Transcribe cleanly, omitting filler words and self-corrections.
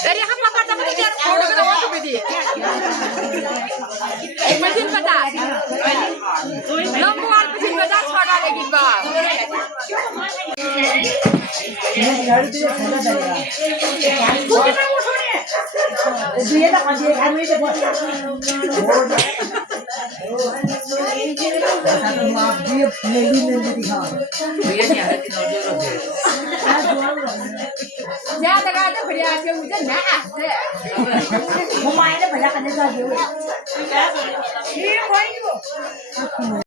Dari apa kata mereka foto kita waktu bedi. Mesin beda. Nomor mesin beda छोटा लेकिन बा. ज्यादा गाते बढ़िया से मुझे ना आते घुमाए ना बढ़िया करने का